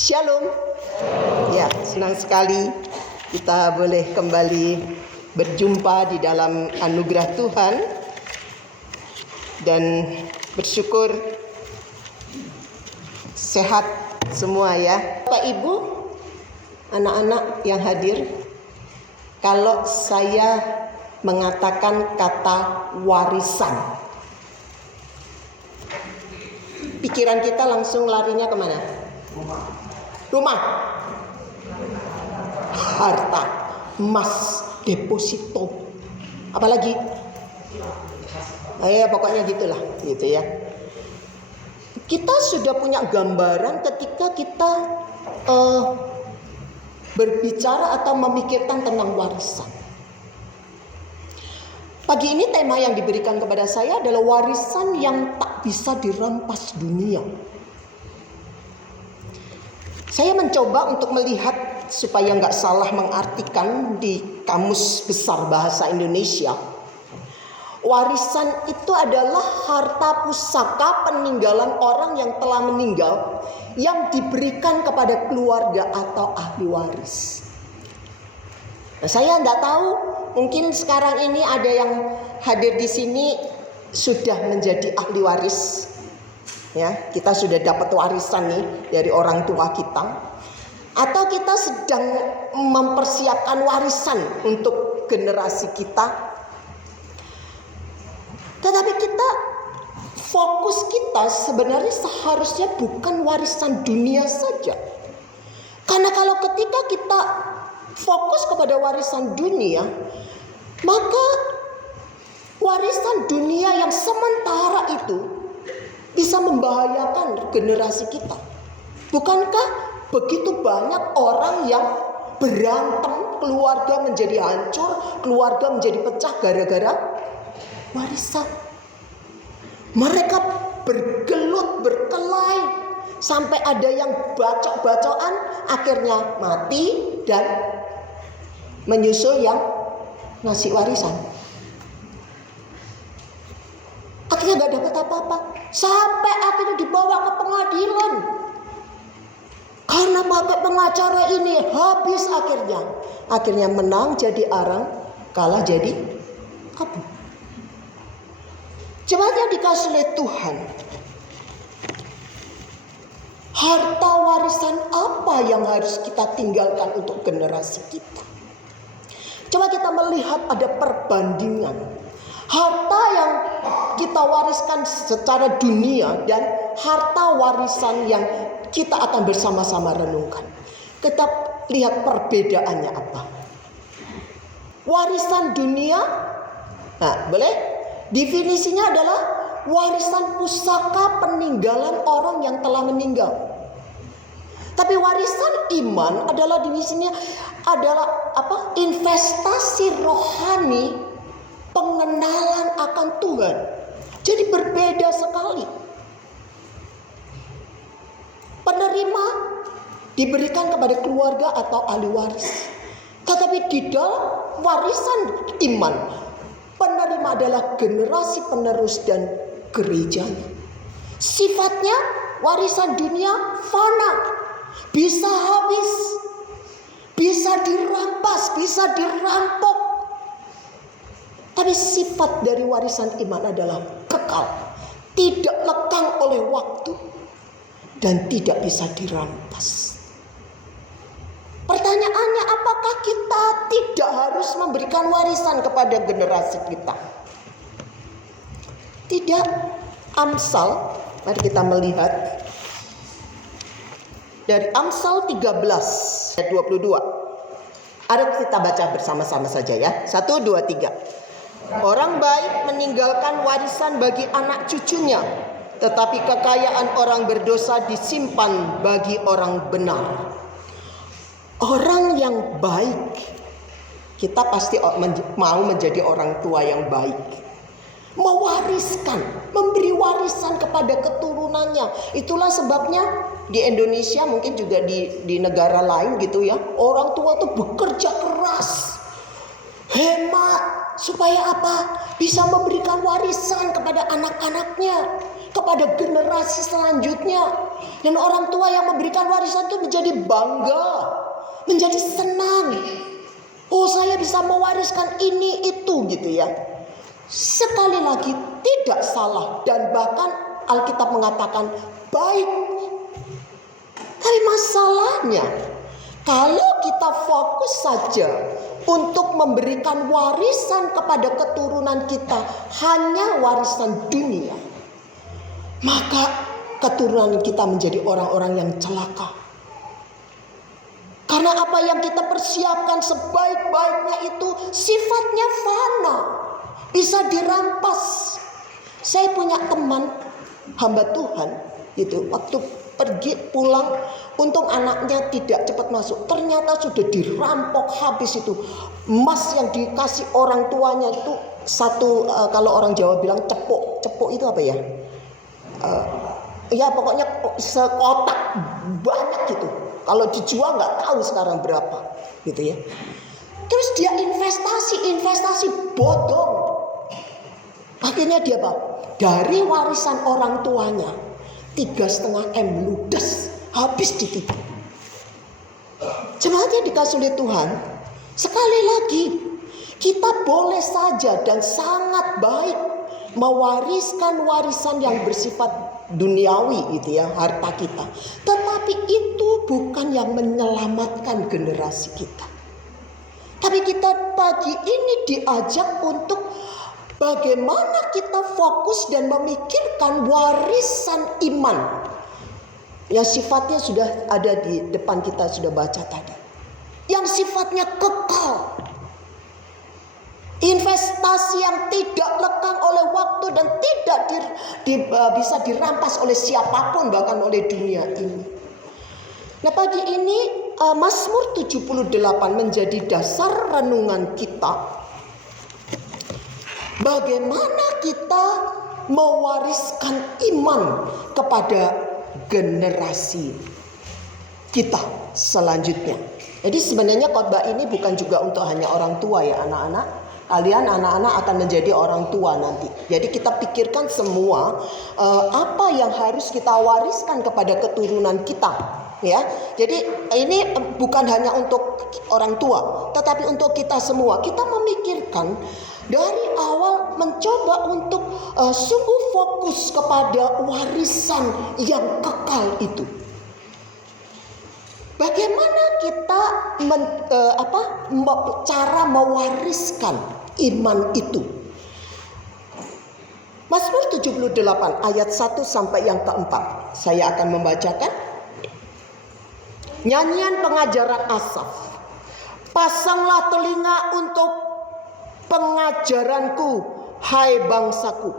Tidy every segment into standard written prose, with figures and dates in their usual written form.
Shalom. Ya, senang sekali kita boleh kembali berjumpa di dalam anugerah Tuhan dan bersyukur sehat semua ya. Bapak Ibu, anak-anak yang hadir, kalau saya mengatakan kata warisan, pikiran kita langsung larinya kemana? Rumah, harta, emas, deposito, apalagi, pokoknya gitulah, gitu ya. Kita sudah punya gambaran ketika kita berbicara atau memikirkan tentang warisan. Pagi ini tema yang diberikan kepada saya adalah warisan yang tak bisa dirampas dunia. Saya mencoba untuk melihat supaya nggak salah mengartikan di Kamus Besar Bahasa Indonesia. Warisan itu adalah harta pusaka peninggalan orang yang telah meninggal yang diberikan kepada keluarga atau ahli waris. Nah, saya nggak tahu, mungkin sekarang ini ada yang hadir di sini sudah menjadi ahli waris. Ya, kita sudah dapat warisan nih dari orang tua kita, atau kita sedang mempersiapkan warisan untuk generasi kita. Tetapi fokus kita sebenarnya seharusnya bukan warisan dunia saja. Karena kalau ketika kita fokus kepada warisan dunia, maka warisan dunia yang sementara itu bisa membahayakan generasi kita. Bukankah begitu banyak orang yang berantem, keluarga menjadi hancur, keluarga menjadi pecah gara-gara warisan. Mereka bergelut, berkelahi, sampai ada yang bacok-bacokan, akhirnya mati dan menyusul yang ngasih warisan. Akhirnya gak dapat apa-apa, sampai akhirnya dibawa ke pengadilan. Karena pakai pengacara ini habis akhirnya menang jadi arang, kalah jadi abu. Jemaat yang dikasih oleh Tuhan, harta warisan apa yang harus kita tinggalkan untuk generasi kita? Coba kita melihat ada perbandingan harta yang kita wariskan secara dunia dan harta warisan yang kita akan bersama-sama renungkan. Kita lihat perbedaannya apa. Warisan dunia, nah boleh? Definisinya adalah warisan pusaka peninggalan orang yang telah meninggal. Tapi warisan iman adalah definisinya adalah apa? Investasi rohani, pengenalan akan Tuhan. Jadi berbeda sekali. Penerima diberikan kepada keluarga atau ahli waris. Tetapi di dalam warisan iman, penerima adalah generasi penerus dan gerejanya. Sifatnya warisan dunia fana, bisa habis, bisa dirampas, bisa dirampok. Tapi sifat dari warisan iman adalah kekal, tidak lekang oleh waktu, dan tidak bisa dirampas. Pertanyaannya, apakah kita tidak harus memberikan warisan kepada generasi kita? Tidak. Amsal, mari kita melihat dari Amsal 13 ayat 22. Ada kita baca bersama-sama saja ya. 1, 2, 3. Orang baik meninggalkan warisan bagi anak cucunya, tetapi kekayaan orang berdosa disimpan bagi orang benar. Orang yang baik, kita pasti mau menjadi orang tua yang baik. Mewariskan, memberi warisan kepada keturunannya. Itulah sebabnya di Indonesia, mungkin juga di negara lain gitu ya, orang tua tuh bekerja keras, hemat, supaya apa? Bisa memberikan warisan kepada anak-anaknya, kepada generasi selanjutnya. Dan orang tua yang memberikan warisan itu menjadi bangga, menjadi senang. Oh, saya bisa mewariskan ini itu gitu ya. Sekali lagi tidak salah dan bahkan Alkitab mengatakan baik. Tapi masalahnya kalau kita fokus saja untuk memberikan warisan kepada keturunan kita, hanya warisan dunia, maka keturunan kita menjadi orang-orang yang celaka. Karena apa yang kita persiapkan sebaik-baiknya itu sifatnya fana, bisa dirampas. Saya punya teman hamba Tuhan itu waktu pergi pulang, untung anaknya tidak cepat masuk. Ternyata sudah dirampok habis itu. Emas yang dikasih orang tuanya itu satu, kalau orang Jawa bilang cepuk. Cepuk itu apa ya? Ya pokoknya sekotak banyak gitu. Kalau dijual nggak tahu sekarang berapa gitu ya. Terus dia investasi bodong. Akhirnya dia apa? Dari warisan orang tuanya 3,5 M ludes, habis ditipu. Jemaat yang dikasih oleh Tuhan, sekali lagi kita boleh saja dan sangat baik mewariskan warisan yang bersifat duniawi itu ya, harta kita. Tetapi itu bukan yang menyelamatkan generasi kita. Tapi kita pagi ini diajak untuk bagaimana kita fokus dan memikirkan warisan iman yang sifatnya sudah ada di depan kita, sudah baca tadi. Yang sifatnya kekal. Investasi yang tidak lekang oleh waktu dan tidak bisa dirampas oleh siapapun, bahkan oleh dunia ini. Nah, pagi ini Mazmur 78 menjadi dasar renungan kita. Bagaimana kita mewariskan iman kepada generasi kita selanjutnya. Jadi sebenarnya khotbah ini bukan juga untuk hanya orang tua ya anak-anak. Kalian anak-anak akan menjadi orang tua nanti. Jadi kita pikirkan semua apa yang harus kita wariskan kepada keturunan kita. Ya, jadi ini bukan hanya untuk orang tua, tetapi untuk kita semua. Kita memikirkan dari awal mencoba untuk sungguh fokus kepada warisan yang kekal itu. Bagaimana kita cara mewariskan iman itu? Mazmur 78 ayat 1 sampai yang keempat. Saya akan membacakan. Nyanyian pengajaran Asaf. Pasanglah telinga untuk pengajaranku, hai bangsaku.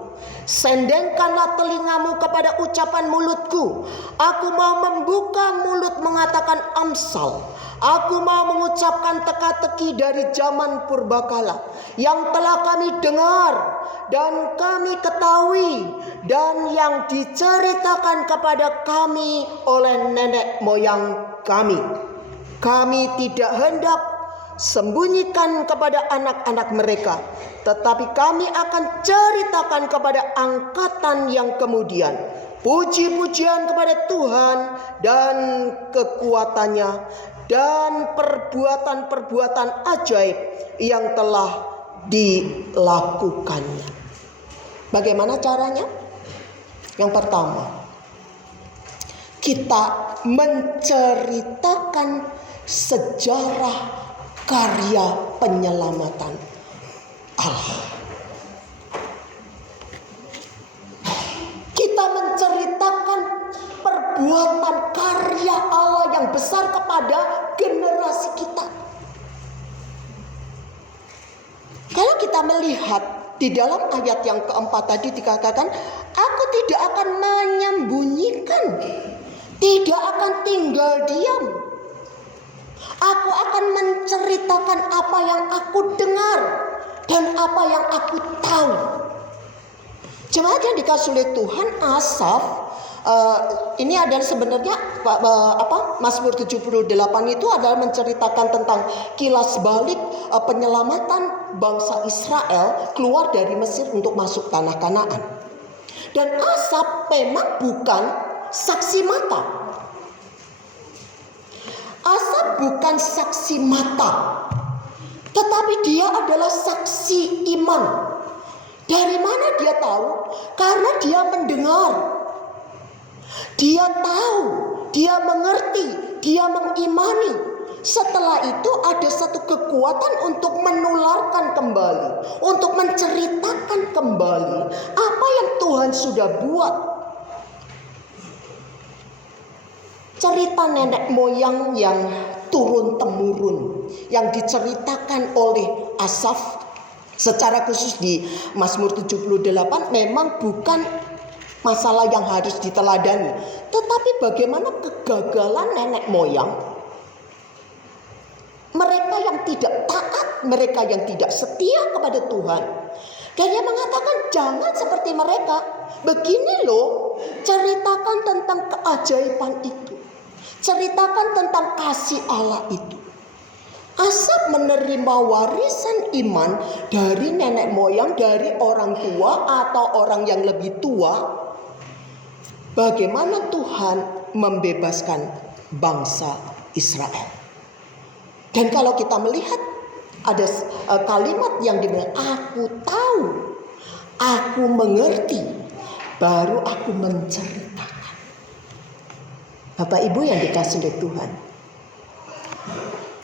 Sendengkanlah telingamu kepada ucapan mulutku. Aku mau membuka mulut mengatakan amsal. Aku mau mengucapkan teka-teki dari zaman purbakala yang telah kami dengar dan kami ketahui dan yang diceritakan kepada kami oleh nenek moyang kami. Kami tidak hendak sembunyikan kepada anak-anak mereka, tetapi kami akan ceritakan kepada angkatan yang kemudian puji-pujian kepada Tuhan dan kekuatannya dan perbuatan-perbuatan ajaib yang telah dilakukannya. Bagaimana caranya? Yang pertama, kita menceritakan sejarah karya penyelamatan Allah. Kita menceritakan perbuatan karya Allah yang besar kepada generasi kita. Kalau kita melihat di dalam ayat yang keempat tadi dikatakan, aku tidak akan menyembunyikan, tidak akan tinggal diam. Aku akan menceritakan apa yang aku dengar dan apa yang aku tahu. Jemaat yang dikasih oleh Tuhan, Asaf ini adalah sebenarnya Mazmur 78 itu adalah menceritakan tentang kilas balik penyelamatan bangsa Israel keluar dari Mesir untuk masuk tanah Kanaan. Dan Asaf memang bukan saksi mata. Asa bukan saksi mata, tetapi dia adalah saksi iman. Dari mana dia tahu? Karena dia mendengar. Dia tahu, dia mengerti, dia mengimani. Setelah itu ada satu kekuatan untuk menularkan kembali, untuk menceritakan kembali apa yang Tuhan sudah buat. Cerita nenek moyang yang turun-temurun, yang diceritakan oleh Asaf secara khusus di Mazmur 78 memang bukan masalah yang harus diteladani, tetapi bagaimana kegagalan nenek moyang, mereka yang tidak taat, mereka yang tidak setia kepada Tuhan. Dan dia mengatakan jangan seperti mereka. Begini loh, ceritakan tentang keajaiban itu, ceritakan tentang kasih Allah itu. Asaf menerima warisan iman dari nenek moyang, dari orang tua atau orang yang lebih tua. Bagaimana Tuhan membebaskan bangsa Israel. Dan kalau kita melihat ada kalimat yang dibilang, aku tahu, aku mengerti, baru aku menceritakan. Bapak Ibu yang dikasihi oleh Tuhan,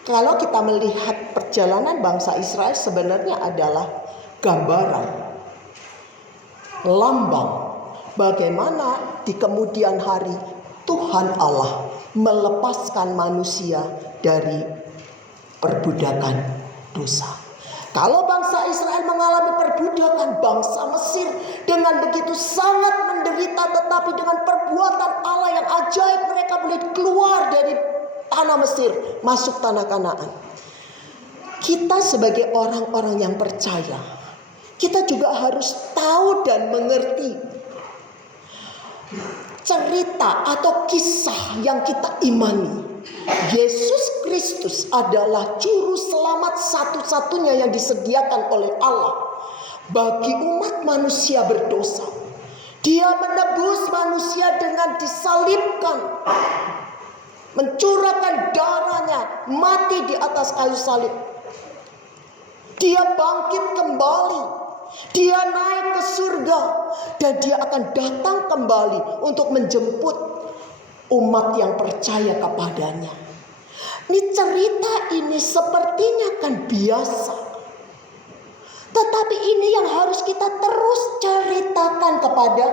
kalau kita melihat perjalanan bangsa Israel sebenarnya adalah gambaran, lambang bagaimana di kemudian hari Tuhan Allah melepaskan manusia dari perbudakan dosa. Kalau bangsa Israel mengalami perbudakan, bangsa Mesir dengan begitu sangat menderita, tetapi dengan perbuatan Allah yang ajaib mereka boleh keluar dari tanah Mesir, masuk tanah Kanaan. Kita sebagai orang-orang yang percaya, kita juga harus tahu dan mengerti cerita atau kisah yang kita imani. Yesus Kristus adalah juru selamat satu-satunya yang disediakan oleh Allah bagi umat manusia berdosa. Dia menebus manusia dengan disalibkan, mencurahkan darahnya, mati di atas kayu salib. Dia bangkit kembali, dia naik ke surga, dan dia akan datang kembali untuk menjemput umat yang percaya kepadanya. Ini cerita ini sepertinya kan biasa, tetapi ini yang harus kita terus ceritakan kepada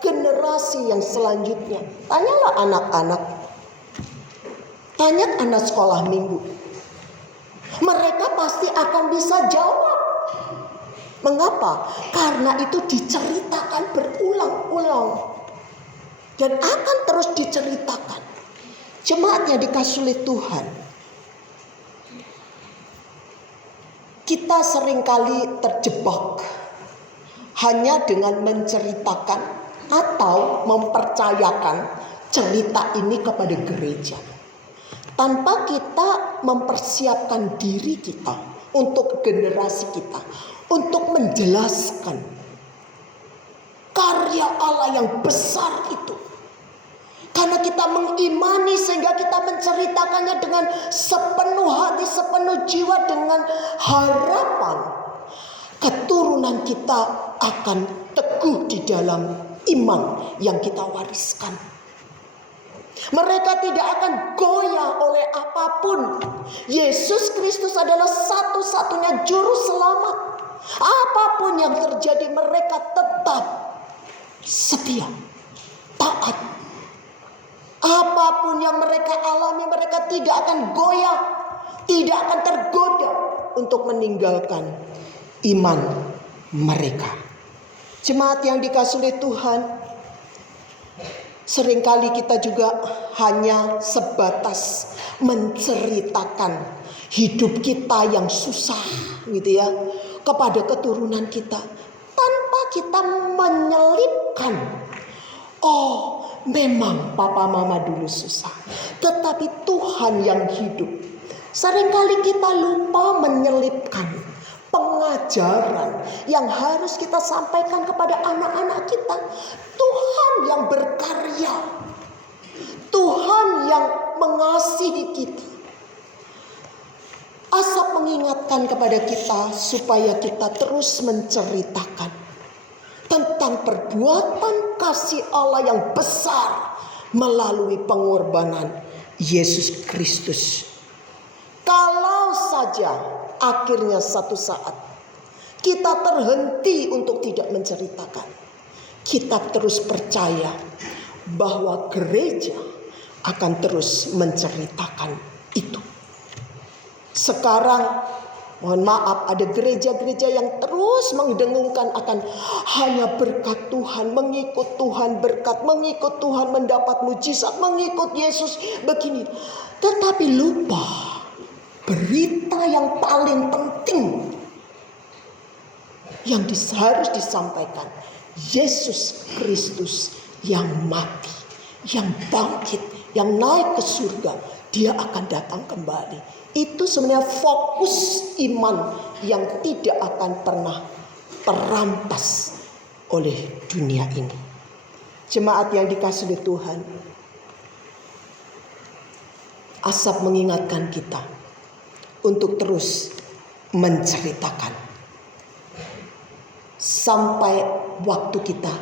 generasi yang selanjutnya. Tanyalah anak-anak, tanya anak sekolah minggu, mereka pasti akan bisa jawab. Mengapa? Karena itu diceritakan berulang-ulang dan akan terus diceritakan. Jemaat yang dikasihi oleh Tuhan, kita seringkali terjebak hanya dengan menceritakan atau mempercayakan cerita ini kepada gereja, tanpa kita mempersiapkan diri kita untuk generasi kita, untuk menjelaskan karya Allah yang besar itu. Karena kita mengimani sehingga kita menceritakannya dengan sepenuh hati, sepenuh jiwa, dengan harapan keturunan kita akan teguh di dalam iman yang kita wariskan. Mereka tidak akan goyah oleh apapun. Yesus Kristus adalah satu-satunya juru selamat. Apapun yang terjadi, mereka tetap setia, taat. Apapun yang mereka alami, mereka tidak akan goyah, tidak akan tergoda untuk meninggalkan iman mereka. Jemaat yang dikasihi oleh Tuhan, seringkali kita juga hanya sebatas menceritakan hidup kita yang susah gitu ya kepada keturunan kita, tanpa kita menyelipkan, oh memang papa mama dulu susah, tetapi Tuhan yang hidup. Seringkali kita lupa menyelipkan pengajaran yang harus kita sampaikan kepada anak-anak kita. Tuhan yang berkarya, Tuhan yang mengasihi kita. Asap mengingatkan kepada kita supaya kita terus menceritakan tentang perbuatan kasih Allah yang besar melalui pengorbanan Yesus Kristus. Kalau saja akhirnya satu saat kita terhenti untuk tidak menceritakan, kita terus percaya bahwa gereja akan terus menceritakan itu. Sekarang mohon maaf, ada gereja-gereja yang terus mendengungkan akan hanya berkat Tuhan, mengikut Tuhan berkat, mengikut Tuhan mendapat mujizat, mengikut Yesus begini. Tetapi lupa berita yang paling penting yang harus disampaikan. Yesus Kristus yang mati, yang bangkit, yang naik ke surga. Dia akan datang kembali. Itu sebenarnya fokus iman yang tidak akan pernah terampas oleh dunia ini. Jemaat yang dikasihi oleh Tuhan, Asap mengingatkan kita untuk terus menceritakan sampai waktu kita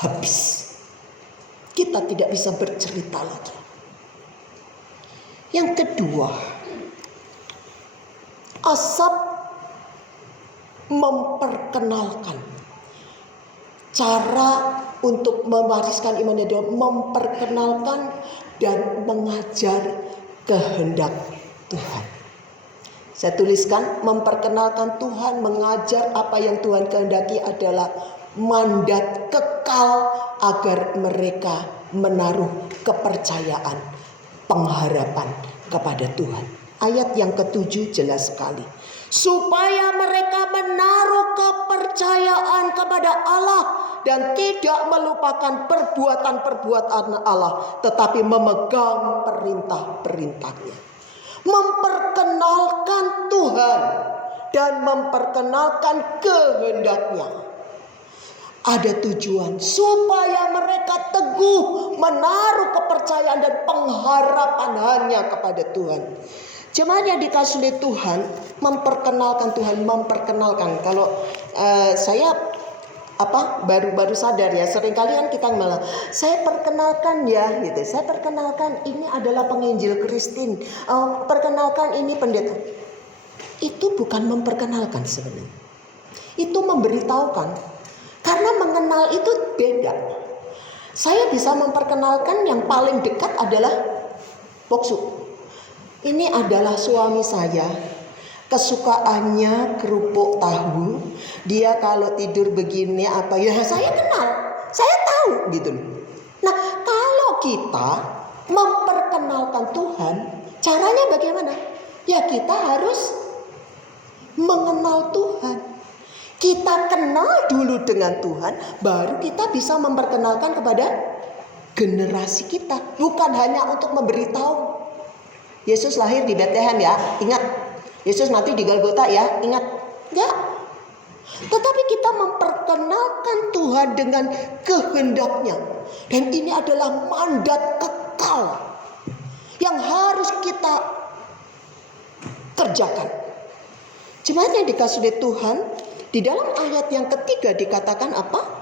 habis. Kita tidak bisa bercerita lagi. Yang kedua, Asap memperkenalkan cara untuk mewariskan iman dan memperkenalkan dan mengajar kehendak Tuhan. Saya tuliskan, memperkenalkan Tuhan, mengajar apa yang Tuhan kehendaki adalah mandat kekal agar mereka menaruh kepercayaan, pengharapan kepada Tuhan. Ayat yang ke-7 jelas sekali. Supaya mereka menaruh kepercayaan kepada Allah dan tidak melupakan perbuatan-perbuatan Allah, tetapi memegang perintah-perintahnya. Memperkenalkan Tuhan dan memperkenalkan kehendaknya. Ada tujuan supaya mereka teguh menaruh kepercayaan dan pengharapan hanya kepada Tuhan. Jemaat yang dikasihi oleh Tuhan, memperkenalkan Tuhan, memperkenalkan. Kalau saya baru sadar ya, seringkali kan kita malah saya perkenalkan ya gitu. Saya perkenalkan ini adalah penginjil Kristin. Perkenalkan ini pendeta. Itu bukan memperkenalkan sebenarnya. Itu memberitahukan. Karena mengenal itu beda. Saya bisa memperkenalkan yang paling dekat adalah Boksu. Ini adalah suami saya. Kesukaannya kerupuk tahu. Dia kalau tidur begini apa ya saya kenal. Saya tahu gitu. Nah, kalau kita memperkenalkan Tuhan, caranya bagaimana? Ya kita harus mengenal Tuhan. Kita kenal dulu dengan Tuhan, baru kita bisa memperkenalkan kepada generasi kita. Bukan hanya untuk memberitahu. Yesus lahir di Bethlehem ya, ingat. Yesus mati di Golgota ya, ingat. Enggak. Tetapi kita memperkenalkan Tuhan dengan kehendaknya. Dan ini adalah mandat kekal yang harus kita kerjakan. Jemaat yang dikasihi oleh Tuhan, di dalam ayat yang ketiga dikatakan apa?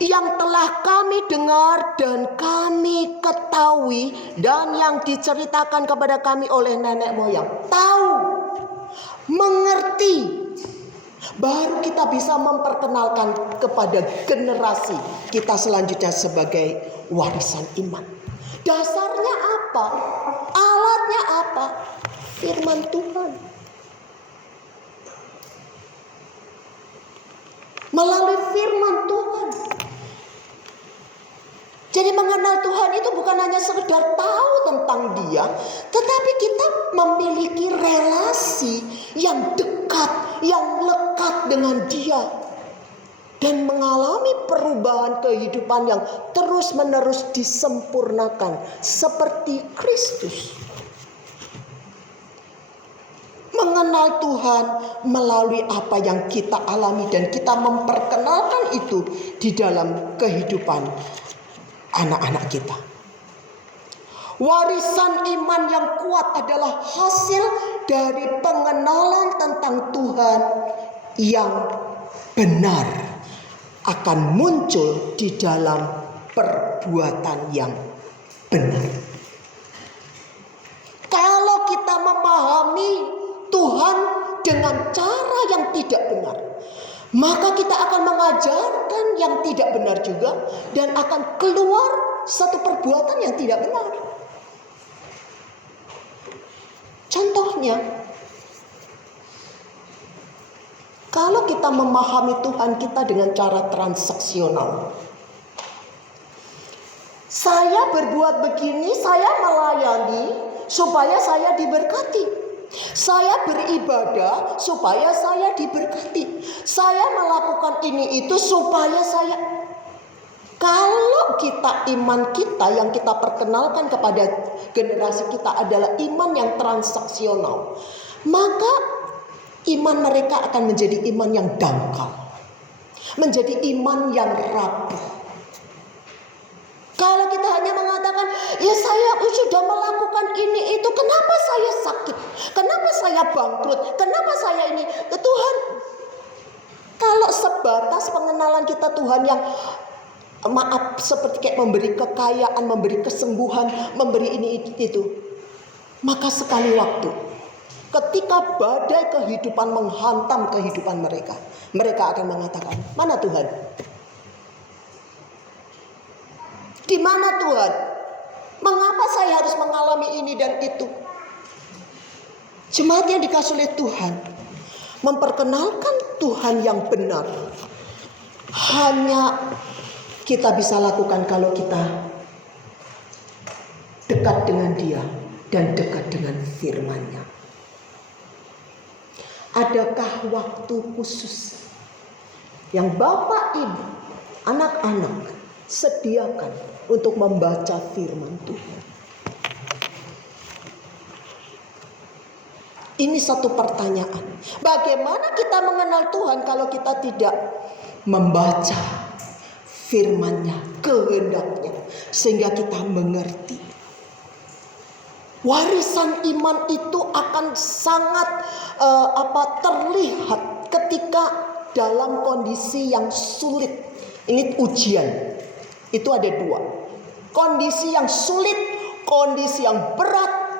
Yang telah kami dengar dan kami ketahui dan yang diceritakan kepada kami oleh nenek moyang. Tahu, mengerti. Baru kita bisa memperkenalkan kepada generasi kita selanjutnya sebagai warisan iman. Dasarnya apa? Alatnya apa? Firman Tuhan. Melalui firman Tuhan. Jadi mengenal Tuhan itu bukan hanya sekedar tahu tentang Dia, tetapi kita memiliki relasi yang dekat, yang lekat dengan Dia. Dan mengalami perubahan kehidupan yang terus-menerus disempurnakan seperti Kristus. mengenal Tuhan melalui apa yang kita alami dan kita memperkenalkan itu di dalam kehidupan anak-anak kita. Warisan iman yang kuat adalah hasil dari pengenalan tentang Tuhan yang benar akan muncul di dalam perbuatan yang benar. Kalau kita memahami Tuhan dengan cara yang tidak benar, maka kita akan mengajarkan yang tidak benar juga dan akan keluar satu perbuatan yang tidak benar. Contohnya, kalau kita memahami Tuhan kita dengan cara transaksional. Saya berbuat begini, saya melayani supaya saya diberkati. Saya beribadah supaya saya diberkati. Saya melakukan ini itu supaya saya. Kalau kita iman kita yang kita perkenalkan kepada generasi kita adalah iman yang transaksional, maka iman mereka akan menjadi iman yang dangkal, menjadi iman yang rapuh. Kalau kita hanya mengatakan, ya saya sudah melakukan ini itu, kenapa saya sakit? Kenapa saya bangkrut? Kenapa saya ini? Tuhan, kalau sebatas pengenalan kita Tuhan yang maaf seperti kayak memberi kekayaan, memberi kesembuhan, memberi ini itu, maka sekali waktu ketika badai kehidupan menghantam kehidupan mereka, mereka akan mengatakan, mana Tuhan? Di mana Tuhan? Mengapa saya harus mengalami ini dan itu? Jemaat yang dikasihi oleh Tuhan, memperkenalkan Tuhan yang benar hanya kita bisa lakukan kalau kita dekat dengan Dia dan dekat dengan firman-Nya. Adakah waktu khusus yang Bapak, Ibu, anak-anak sediakan untuk membaca firman Tuhan? Ini satu pertanyaan. Bagaimana kita mengenal Tuhan kalau kita tidak membaca firman-Nya, kehendak-Nya, sehingga kita mengerti. Warisan iman itu akan sangat terlihat ketika dalam kondisi yang sulit. Ini ujian. Itu ada dua. Kondisi yang sulit, kondisi yang berat,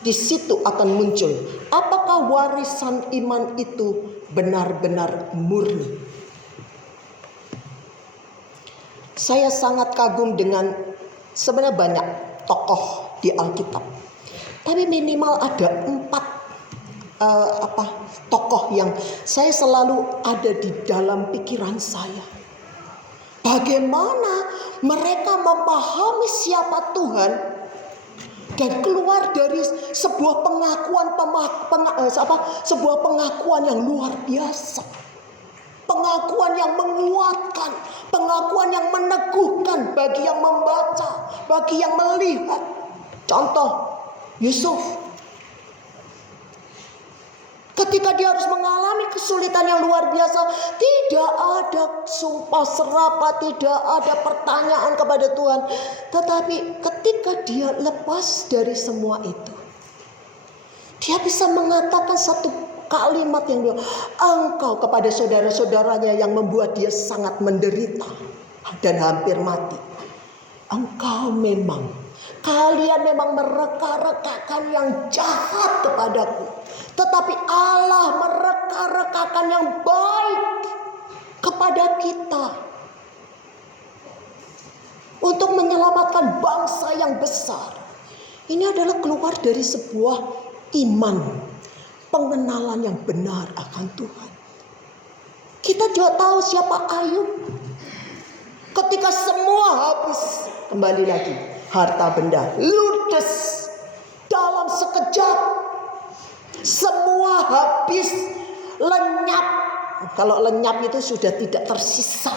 di situ akan muncul. Apakah warisan iman itu benar-benar murni? Saya sangat kagum dengan sebenarnya banyak tokoh di Alkitab. Tapi minimal ada 4 tokoh yang saya selalu ada di dalam pikiran saya. Bagaimana mereka memahami siapa Tuhan dan keluar dari sebuah sebuah pengakuan yang luar biasa. Pengakuan yang menguatkan, pengakuan yang meneguhkan bagi yang membaca, bagi yang melihat. Contoh, Yusuf. Ketika dia harus mengalami kesulitan yang luar biasa, tidak ada sumpah serapah, tidak ada pertanyaan kepada Tuhan. Tetapi ketika dia lepas dari semua itu, dia bisa mengatakan satu kalimat yang bilang, engkau kepada saudara-saudaranya yang membuat dia sangat menderita dan hampir mati. Kalian memang mereka-rekakan yang jahat kepadaku. Tetapi Allah mereka-rekakan yang baik kepada kita. Untuk menyelamatkan bangsa yang besar. Ini adalah keluar dari sebuah iman. Pengenalan yang benar akan Tuhan. Kita juga tahu siapa Ayub. Ketika semua habis, kembali lagi, harta benda ludes dalam sekejap, semua habis, lenyap. Kalau lenyap itu sudah tidak tersisa.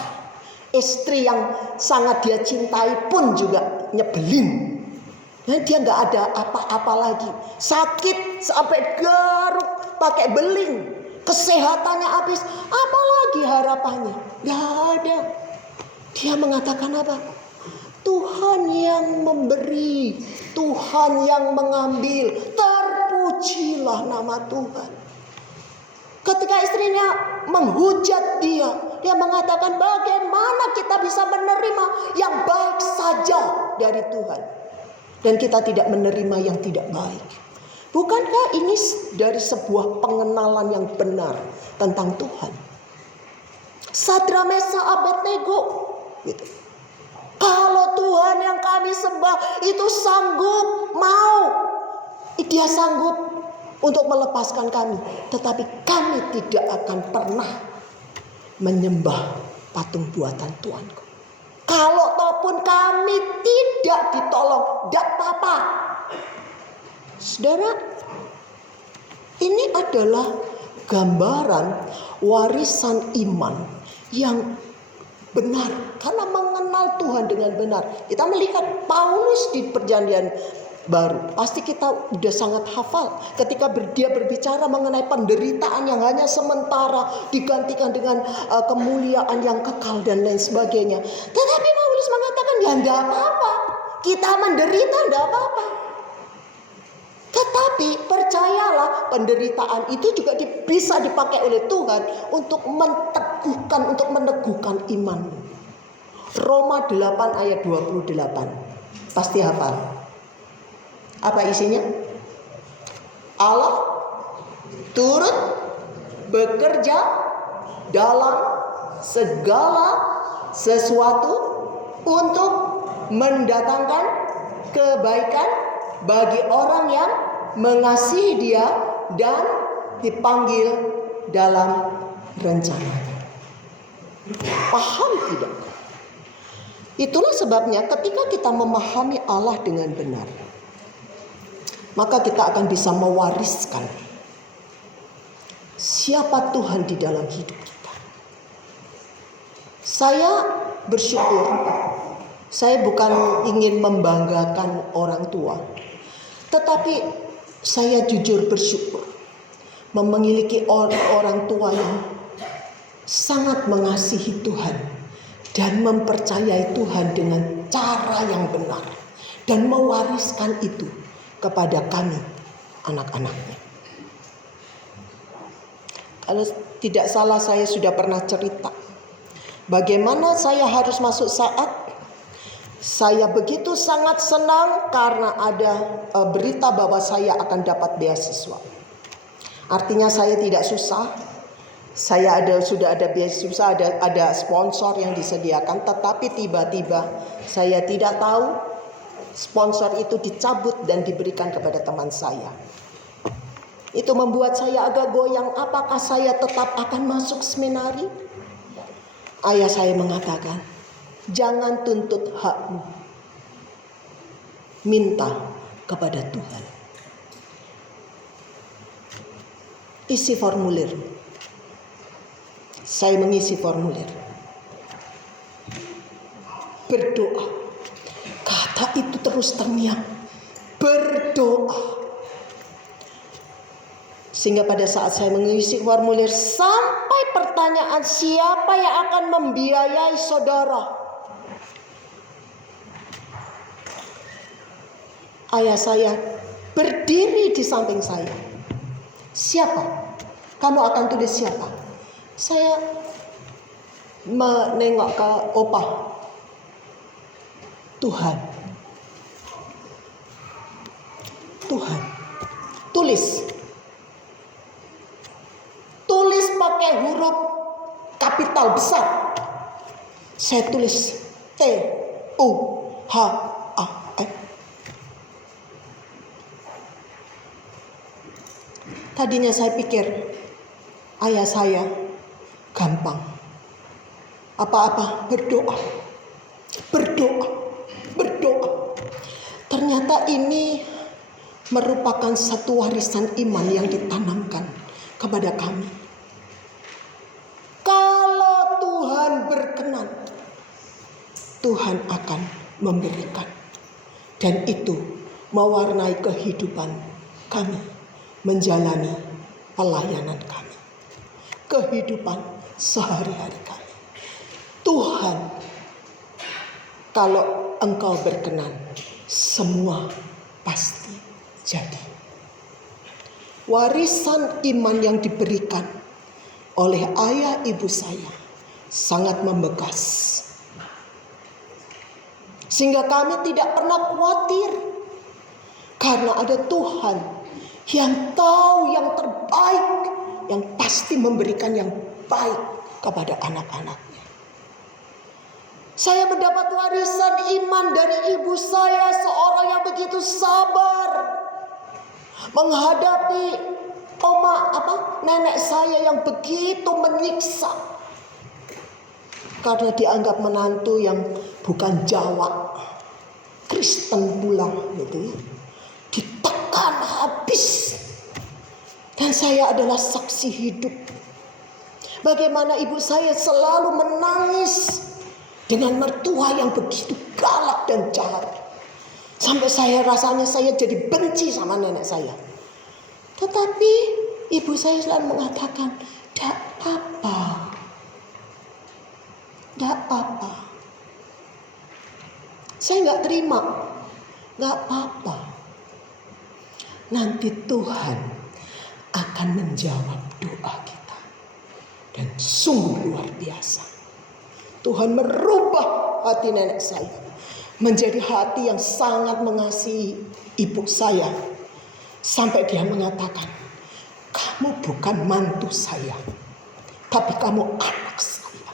Istri yang sangat dia cintai pun juga nyebelin. Nah, dia nggak ada apa-apa lagi. Sakit sampai garuk, pakai beling, kesehatannya habis, apalagi harapannya? Gak ada. Dia mengatakan apa? Tuhan yang memberi, Tuhan yang mengambil, terpujilah nama Tuhan. Ketika istrinya menghujat dia mengatakan bagaimana kita bisa menerima yang baik saja dari Tuhan, dan kita tidak menerima yang tidak baik. Bukankah ini dari sebuah pengenalan yang benar tentang Tuhan? Sadra, Mesa, Abednego gitu. Kalau Tuhan yang kami sembah itu sanggup, dia sanggup untuk melepaskan kami, tetapi kami tidak akan pernah menyembah patung buatan Tuanku. Kalau ataupun kami tidak ditolong, tidak apa-apa. Saudara, ini adalah gambaran warisan iman yang benar, karena mengenal Tuhan dengan benar. Kita melihat Paulus di Perjanjian Baru, pasti kita udah sangat hafal ketika dia berbicara mengenai penderitaan yang hanya sementara digantikan dengan kemuliaan yang kekal dan lain sebagainya. Tetapi Paulus mengatakan ya enggak apa-apa, kita menderita enggak apa-apa. Tetapi percayalah, penderitaan itu juga bisa dipakai oleh Tuhan untuk meneguhkan imanmu. Roma 8 ayat 28. Pasti hafal. Apa isinya? Allah turut bekerja dalam segala sesuatu untuk mendatangkan kebaikan bagi orang yang mengasihi Dia dan dipanggil dalam rencananya. Paham tidak? Itulah sebabnya ketika kita memahami Allah dengan benar, maka kita akan bisa mewariskan siapa Tuhan di dalam hidup kita. Saya bersyukur, saya bukan ingin membanggakan orang tua, tetapi saya jujur bersyukur memiliki orang tua yang sangat mengasihi Tuhan dan mempercayai Tuhan dengan cara yang benar, dan mewariskan itu kepada kami, anak-anaknya. Kalau tidak salah, saya sudah pernah cerita bagaimana saya harus masuk saat saya begitu sangat senang karena ada berita bahwa saya akan dapat beasiswa. Artinya saya tidak susah, sudah ada beasiswa, ada sponsor yang disediakan, tetapi tiba-tiba saya tidak tahu sponsor itu dicabut dan diberikan kepada teman saya. Itu membuat saya agak goyang. Apakah saya tetap akan masuk seminari? Ayah saya mengatakan, jangan tuntut hakmu, minta kepada Tuhan. Isi formulir. Saya mengisi formulir. Berdoa. Kata itu terus terngiang, berdoa. Sehingga pada saat saya mengisi formulir, sampai pertanyaan siapa yang akan membiayai saudara, ayah saya berdiri di samping saya. Siapa? Kamu akan tulis siapa? Saya menengok ke opah. Tuhan. Tuhan. Tulis pakai huruf kapital besar. Saya tulis TUHAN. Tadinya saya pikir ayah saya gampang. Apa-apa berdoa. Ternyata ini merupakan satu warisan iman yang ditanamkan kepada kami. Kalau Tuhan berkenan, Tuhan akan memberikan. Dan itu mewarnai kehidupan kami menjalani pelayanan kami, kehidupan sehari-hari kami. Tuhan, kalau Engkau berkenan, semua pasti jadi. Warisan iman yang diberikan oleh ayah ibu saya sangat membekas, sehingga kami tidak pernah khawatir, karena ada Tuhan yang tahu yang terbaik, yang pasti memberikan yang baik kepada anak-anaknya. Saya mendapat warisan iman dari ibu saya, seorang yang begitu sabar menghadapi nenek saya yang begitu menyiksa, karena dianggap menantu yang bukan Jawa, Kristen pula gitu ya. Ditekan habis. Dan saya adalah saksi hidup bagaimana ibu saya selalu menangis dengan mertua yang begitu galak dan jahat. Sampai rasanya saya jadi benci sama nenek saya. Tetapi ibu saya selalu mengatakan, "Tidak apa, tidak apa." Saya nggak terima, nggak apa-apa. Nanti Tuhan akan menjawab doa kita. Dan sungguh luar biasa, Tuhan merubah hati nenek saya menjadi hati yang sangat mengasihi ibu saya. Sampai dia mengatakan, "Kamu bukan mantu saya, tapi kamu anak saya."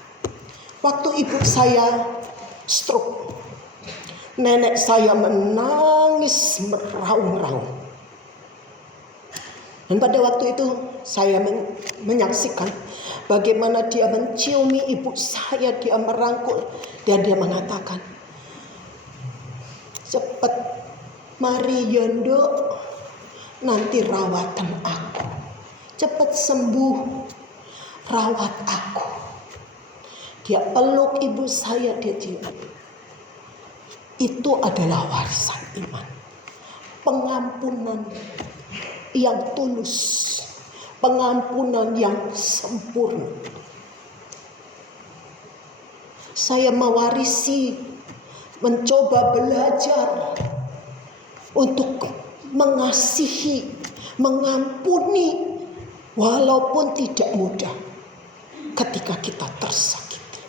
Waktu ibu saya stroke, nenek saya menangis meraung-raung. Dan pada waktu itu saya menyaksikan bagaimana dia menciumi ibu saya, dia merangkul, dan dia mengatakan, "Cepat, mari Yondo, nanti rawatan aku. Cepat sembuh, rawat aku." Dia peluk ibu saya, dia cium. Itu adalah warisan iman. Pengampunan yang tulus, pengampunan yang sempurna. Saya mewarisi, mencoba belajar untuk mengasihi, mengampuni, walaupun tidak mudah ketika kita tersakiti.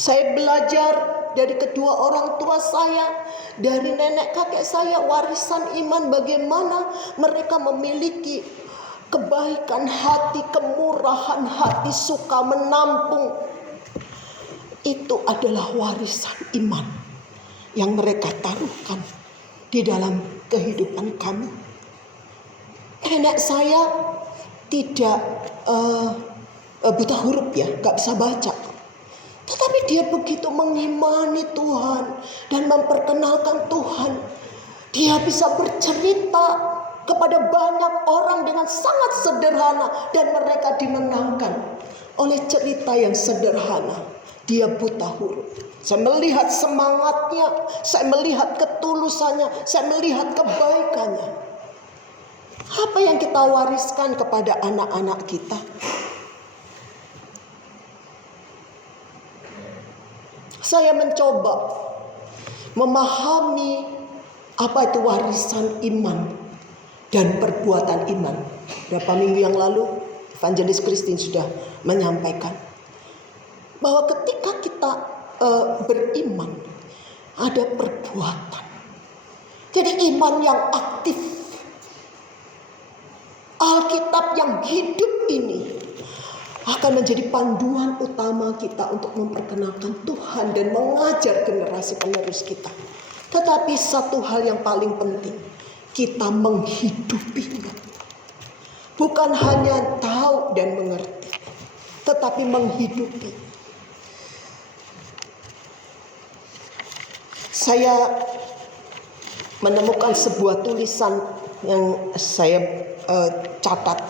Saya belajar dari kedua orang tua saya, dari nenek kakek saya, warisan iman bagaimana mereka memiliki kebaikan hati, kemurahan hati, suka menampung. Itu adalah warisan iman yang mereka taruhkan di dalam kehidupan kami. Nenek saya tidak buta huruf ya, gak bisa baca. Tetapi dia begitu mengimani Tuhan dan memperkenalkan Tuhan. Dia bisa bercerita kepada banyak orang dengan sangat sederhana, dan mereka dimenangkan oleh cerita yang sederhana. Dia buta huruf. Saya melihat semangatnya, saya melihat ketulusannya, saya melihat kebaikannya. Apa yang kita wariskan kepada anak-anak kita? Saya mencoba memahami apa itu warisan iman dan perbuatan iman. Beberapa minggu yang lalu Evangelis Christine sudah menyampaikan bahwa ketika kita beriman, ada perbuatan. Jadi iman yang aktif, Alkitab yang hidup ini akan menjadi panduan utama kita untuk memperkenalkan Tuhan dan mengajar generasi penerus kita. Tetapi satu hal yang paling penting, kita menghidupinya. Bukan hanya tahu dan mengerti, tetapi menghidupi. Saya menemukan sebuah tulisan yang saya catat.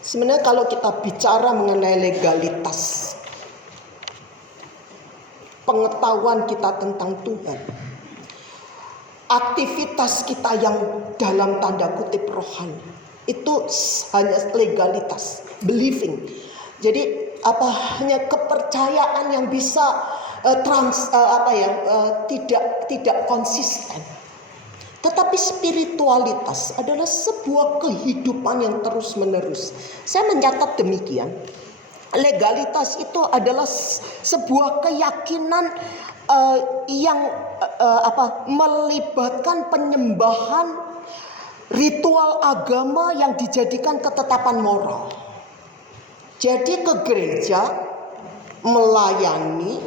Sebenarnya kalau kita bicara mengenai legalitas, pengetahuan kita tentang Tuhan, aktivitas kita yang dalam tanda kutip rohani itu hanya legalitas, believing. Jadi hanya kepercayaan yang bisa tidak konsisten. Tetapi spiritualitas adalah sebuah kehidupan yang terus-menerus. Saya mencatat demikian. Legalitas itu adalah sebuah keyakinan yang melibatkan penyembahan ritual agama yang dijadikan ketetapan moral. Jadi ke gereja, melayani,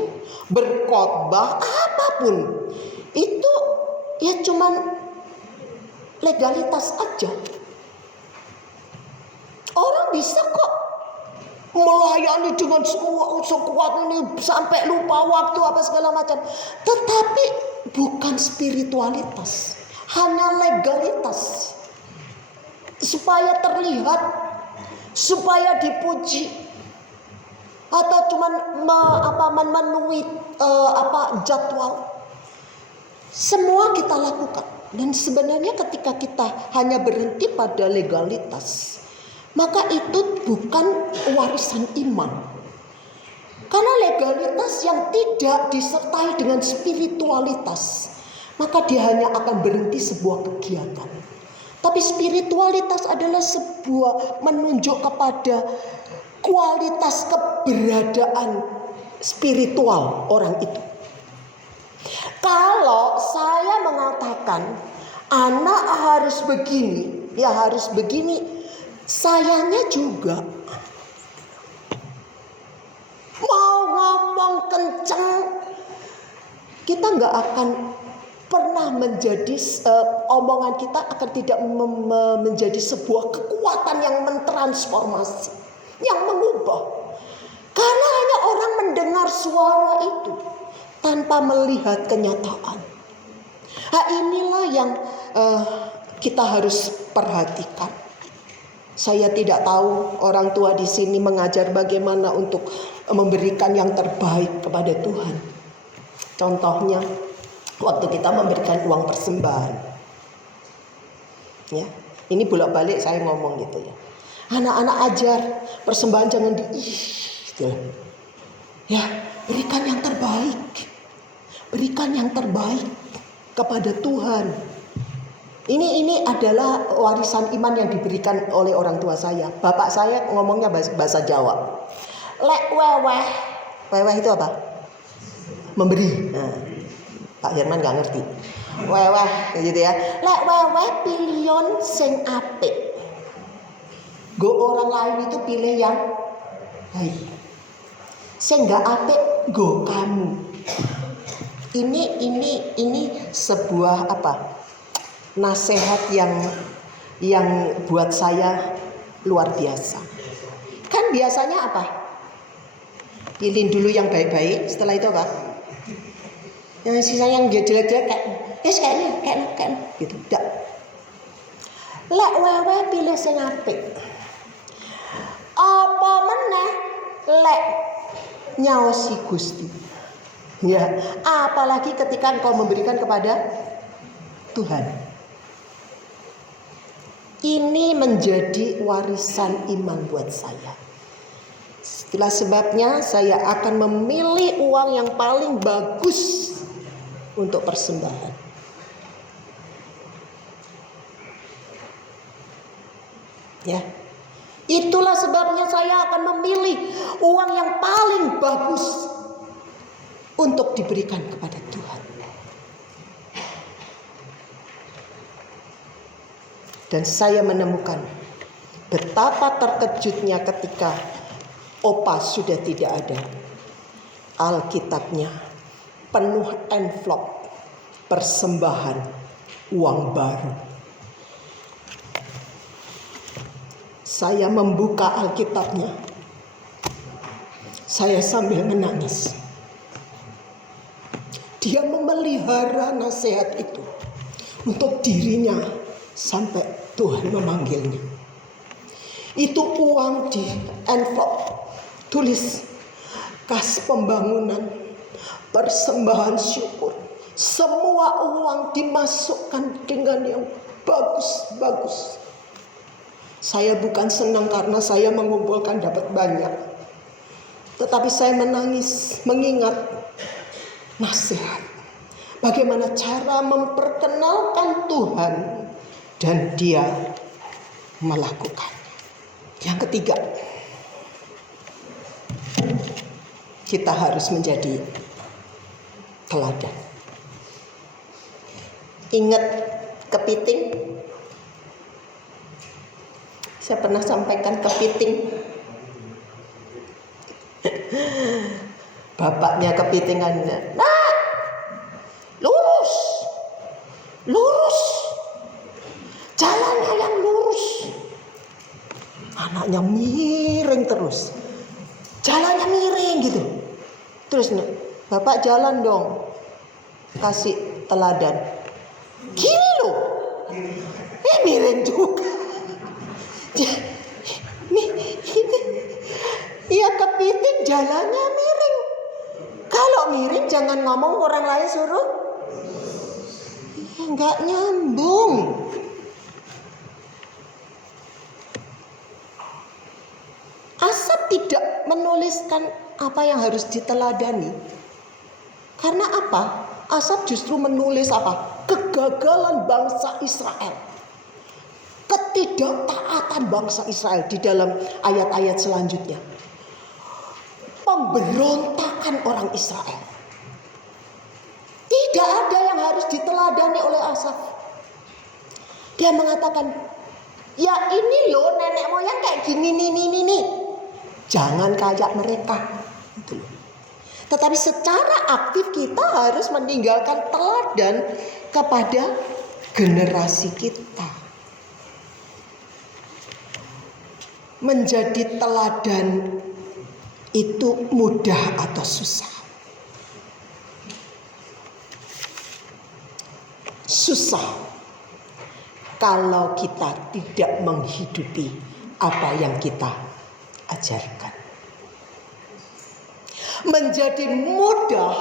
berkhotbah, apapun itu ya cuman legalitas aja. Orang bisa kok melayani dengan semua sekuat ini sampai lupa waktu apa segala macam, tetapi bukan spiritualitas, hanya legalitas supaya terlihat, supaya dipuji, atau cuman memenuhi jadwal. Semua kita lakukan, dan sebenarnya ketika kita hanya berhenti pada legalitas, maka itu bukan warisan iman. Karena legalitas yang tidak disertai dengan spiritualitas, maka dia hanya akan berhenti sebuah kegiatan. Tapi spiritualitas adalah sebuah menunjuk kepada kualitas keberadaan spiritual orang itu. Kalau saya mengatakan anak harus begini, ya harus begini, sayangnya juga mau ngomong kenceng, kita nggak akan pernah menjadi omongan kita akan tidak menjadi sebuah kekuatan yang mentransformasi, yang mengubah. Karena hanya orang mendengar suara itu tanpa melihat kenyataan. Inilah yang kita harus perhatikan. Saya tidak tahu orang tua di sini mengajar bagaimana untuk memberikan yang terbaik kepada Tuhan. Contohnya, waktu kita memberikan uang persembahan, ya, ini bolak-balik saya ngomong gitu ya. Anak-anak ajar persembahan jangan gitu. Ya, berikan yang terbaik, berikan yang terbaik kepada Tuhan. Ini adalah warisan iman yang diberikan oleh orang tua saya. Bapak saya ngomongnya bahasa Jawa. Lek weweh. Weweh itu apa? Memberi. Nah, Pak Herman gak ngerti. Weweh gitu ya. Lek weweh pilihan sing apik. Go orang lain itu pilih yang baik. Sing gak apik go kamu. Ini sebuah nasihat yang buat saya luar biasa. Kan biasanya apa? Pilih dulu yang baik-baik, setelah itu apa? Yang sisanya yang jelek-jelek kayak gitu. Enggak. Lek wewe pilih sing apik. Apa meneh lek nyaosi Gusti. Ya, apalagi ketika engkau memberikan kepada Tuhan. Ini menjadi warisan iman buat saya. Itulah sebabnya saya akan memilih uang yang paling bagus untuk persembahan. Ya. Itulah sebabnya saya akan memilih uang yang paling bagus untuk diberikan kepada Tuhan. Dan saya menemukan betapa terkejutnya ketika Opa sudah tidak ada. Alkitabnya penuh envelope persembahan uang baru. Saya membuka Alkitabnya. Saya sambil menangis. Dia memelihara nasihat itu untuk dirinya sampai Tuhan memanggilnya. Itu uang di envelope, tulis kas pembangunan, persembahan syukur, Semua uang dimasukkan dengan yang bagus-bagus. Saya bukan senang karena saya mengumpulkan dapat banyak. Tetapi saya menangis mengingat nasihat. Bagaimana cara memperkenalkan Tuhan dan dia melakukan. Yang ketiga, kita harus menjadi teladan. Ingat kepiting? Saya pernah sampaikan kepiting. Bapaknya kepitingannya, "Nah, lurus, lurus, jalannya yang lurus." Anaknya miring terus, jalannya miring gitu. Terus, "Bapak jalan dong, kasih teladan." "Gini loh." Miring juga. Iya, kepiting jalannya miring. Kalau miring jangan ngomong orang lain suruh. Enggak nyambung. Asap tidak menuliskan apa yang harus diteladani. Karena apa? Asap justru menulis apa? Kegagalan bangsa Israel. Ketidaktaatan bangsa Israel di dalam ayat-ayat selanjutnya. Pemberontakan orang Israel. Tidak ada yang harus diteladani oleh Asaf. Dia mengatakan, "Ya ini loh nenek moyang kayak gini nih. Jangan kayak mereka." Gitu loh. Tetapi secara aktif kita harus meninggalkan teladan kepada generasi kita. Menjadi teladan itu mudah atau susah? Susah kalau kita tidak menghidupi apa yang kita ajarkan. Menjadi mudah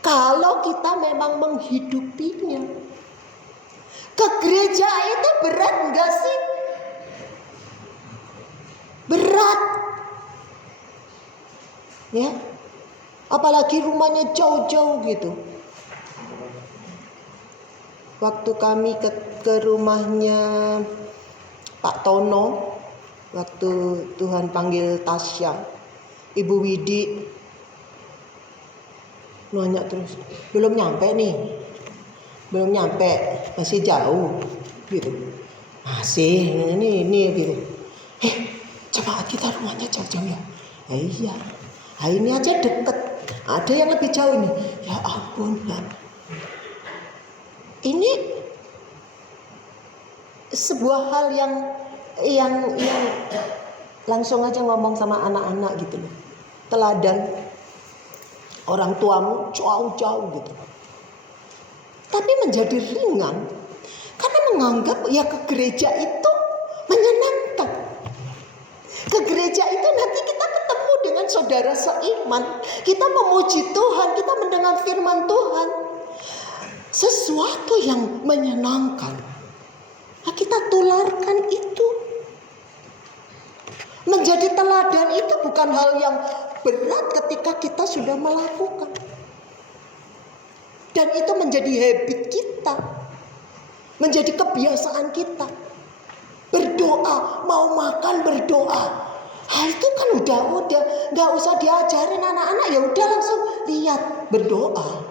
kalau kita memang menghidupinya. Ke gereja itu berat enggak sih? Berat. Ya. Apalagi rumahnya jauh-jauh gitu. Waktu kami ke rumahnya Pak Tono, waktu Tuhan panggil Tasya, Ibu Widi nanya terus, belum nyampe nih, masih jauh gitu, masih ini gitu. Jemaat kita rumahnya jauh-jauh ya. Iya, ini aja deket, ada yang lebih jauh nih. Ya ampun, ya. Ini sebuah hal yang langsung aja ngomong sama anak-anak gitu loh. Teladan orang tuamu jauh-jauh gitu. Tapi menjadi ringan karena menganggap ya ke gereja itu menyenangkan. Ke gereja itu nanti kita ketemu dengan saudara seiman. Kita memuji Tuhan, kita mendengar firman Tuhan. Sesuatu yang menyenangkan. Nah, kita tularkan itu. Menjadi teladan itu bukan hal yang berat ketika kita sudah melakukan. Dan itu menjadi habit kita. Menjadi kebiasaan kita. Berdoa, mau makan berdoa. Itu kan udah nggak usah diajarin anak-anak, ya udah langsung lihat berdoa.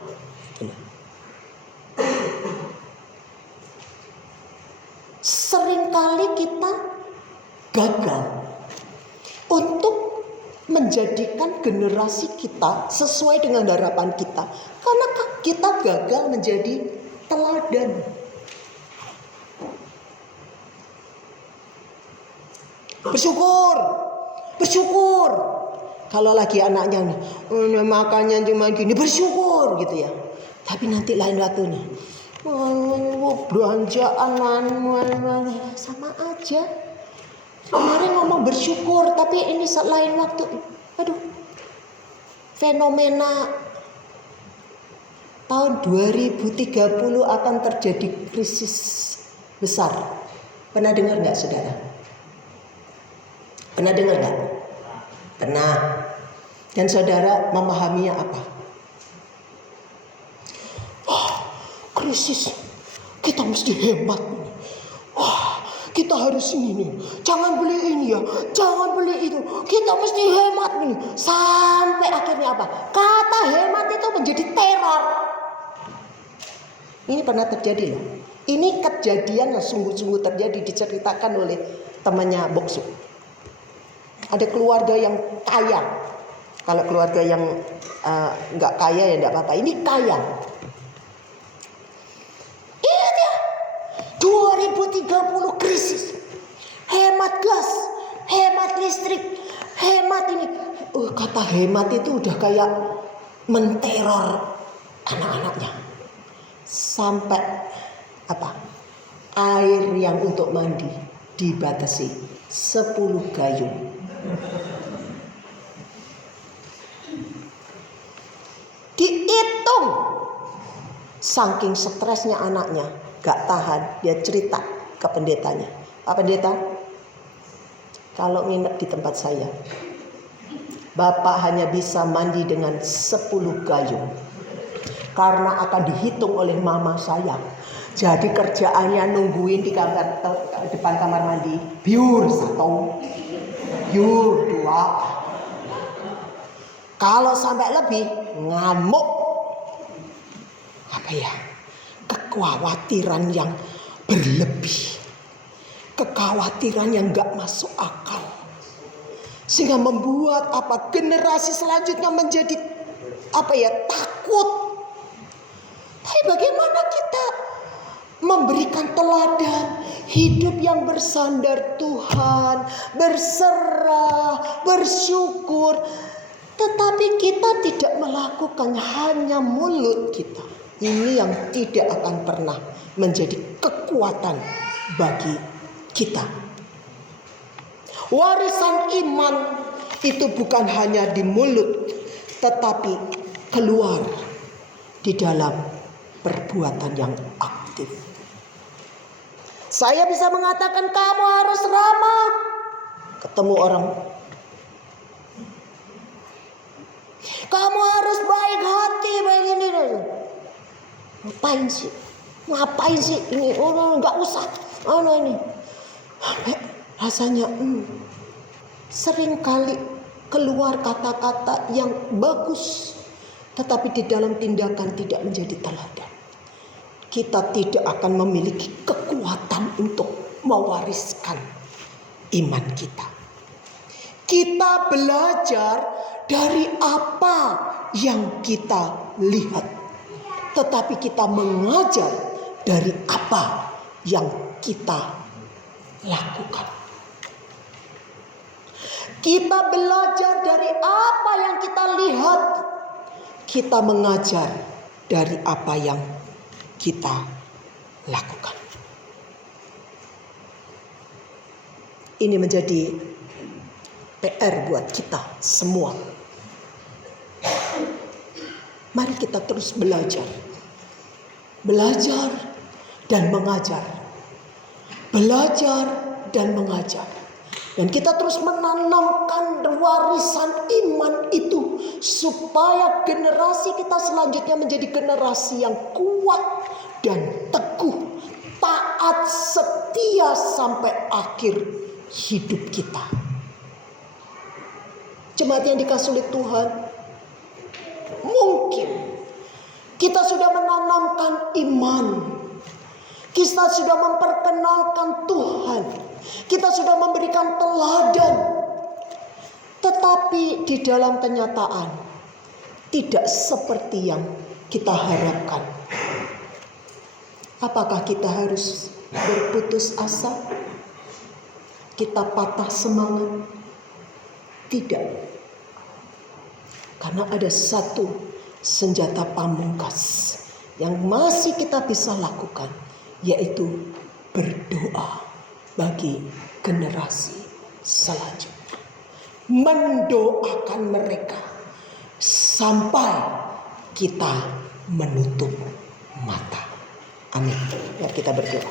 Seringkali kita gagal untuk menjadikan generasi kita sesuai dengan harapan kita, karena kita gagal menjadi teladan. Bersyukur. Kalau lagi anaknya makannya cuma gini, bersyukur gitu ya. Tapi nanti lain waktunya, belanjaan sama aja. Kemarin ngomong bersyukur, tapi ini lain waktu. Aduh, fenomena tahun 2030 akan terjadi krisis besar. Pernah dengar nggak saudara? Pernah dengar nggak? Pernah. Dan saudara memahaminya apa? Wah, krisis. Kita mesti hemat. Wah, kita harus ini nih. Jangan beli ini ya. Jangan beli itu. Kita mesti hemat nih. Sampai akhirnya apa? Kata hemat itu menjadi teror. Ini pernah terjadi loh. Ini kejadian yang sungguh-sungguh terjadi, diceritakan oleh temannya Boksu. Ada keluarga yang kaya. Kalau keluarga yang nggak kaya ya nggak apa-apa. Ini kaya. Ini dia 2030 krisis. Hemat gas, hemat listrik, hemat ini. Kata hemat itu udah kayak menteror anak-anaknya. Sampai apa? Air yang untuk mandi dibatasi 10 gayung. Dihitung. Saking stresnya anaknya, gak tahan, dia cerita ke pendetanya. Pak pendeta, kalau nginep di tempat saya, Bapak hanya bisa mandi dengan 10 gayung. Karena akan dihitung oleh mama saya. Jadi kerjaannya nungguin di depan kamar mandi. Biur 1, biur 2. Kalau sampai lebih, ngamuk. Apa ya? Kekhawatiran yang berlebih. Kekhawatiran yang gak masuk akal. Sehingga membuat generasi selanjutnya menjadi takut. Tapi bagaimana kita memberikan teladan hidup yang bersandar Tuhan, berserah, bersyukur, tetapi kita tidak melakukannya, hanya mulut kita. Ini yang tidak akan pernah menjadi kekuatan bagi kita. Warisan iman itu bukan hanya di mulut, tetapi keluar di dalam perbuatan yang aktif. Saya bisa mengatakan kamu harus ramah. Ketemu orang. Kamu harus baik hati, baik ini. Ngapain sih ini? Nggak usah. Ini. Rasanya sering kali keluar kata-kata yang bagus, tetapi di dalam tindakan tidak menjadi teladan. Kita tidak akan memiliki kekuatan untuk mewariskan iman kita. Kita belajar dari apa yang kita lihat, tetapi kita mengajar dari apa yang kita lakukan. Kita belajar dari apa yang kita lihat, kita mengajar dari apa yang kita lakukan. Ini menjadi PR buat kita semua. Mari kita terus belajar. Belajar dan mengajar. Belajar dan mengajar. Dan kita terus menanamkan warisan iman itu, supaya generasi kita selanjutnya menjadi generasi yang kuat dan teguh, taat, setia sampai akhir hidup kita. Jemaat yang dikasihi oleh Tuhan, mungkin kita sudah menanamkan iman, kita sudah memperkenalkan Tuhan, kita sudah memberikan teladan, tetapi di dalam kenyataan tidak seperti yang kita harapkan. Apakah kita harus berputus asa? Kita patah semangat? Tidak. Karena ada satu senjata pamungkas yang masih kita bisa lakukan, yaitu berdoa bagi generasi selanjutnya. Mendoakan mereka sampai kita menutup mata. Amin. Ya, kita berdoa.